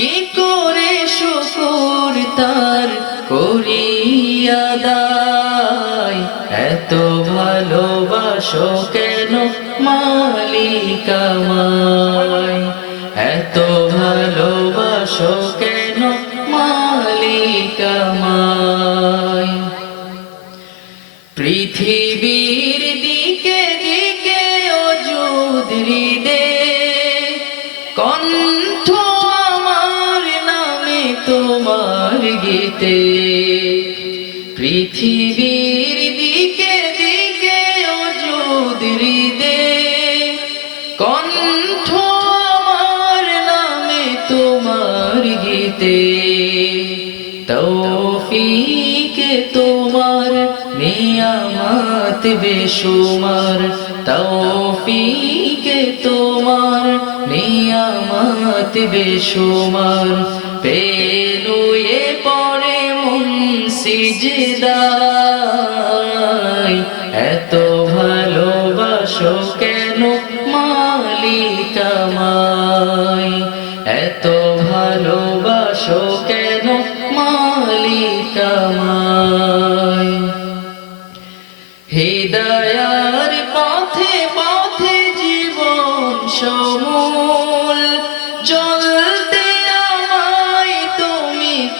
কি করে শুকুর তার করিয়া দায় এত ভালোবাসো কেন মালিকামায় এত ভালোবাসো গীতে পৃথিবীর দিকে দিকে অযুদ্রি দে কণ্ঠ আমার নামে তোমার গীতে তৌফিকে তোমার নিয়ামত বেশুমার তৌফিকে তোমার নিয়ামত বেশুমার পেলুয়ে সিজদায় এত ভালোবাসো কেন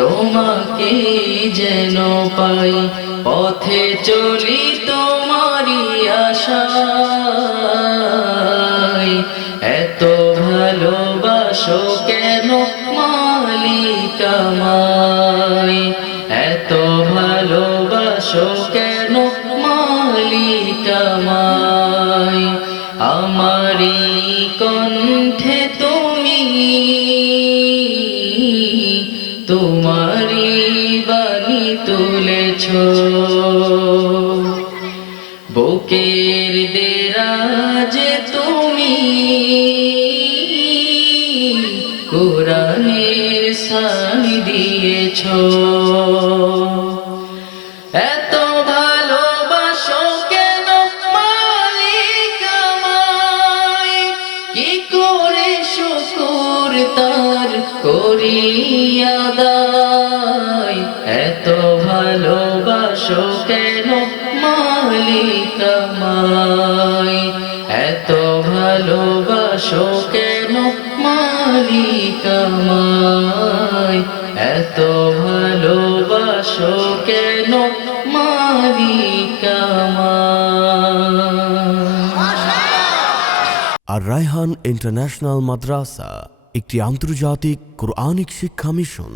তোমাকে যেন পাই পথে চলি তুলেছ। বুকের দেরাজ তুমি কোরআনের সান দিয়েছ। এত ভালোবাসো কেন মালিক আমায়? কি করে শুকুর তার করিয়া ভালোবাসো কেন মালিক আমায়? এত ভালোবাসো কেন মালিক আমায়? এত ভালোবাসো কেন আর রায়হান ইন্টারন্যাশনাল মাদ্রাসা, একটি আন্তর্জাতিক কোরআনিক শিক্ষা মিশন।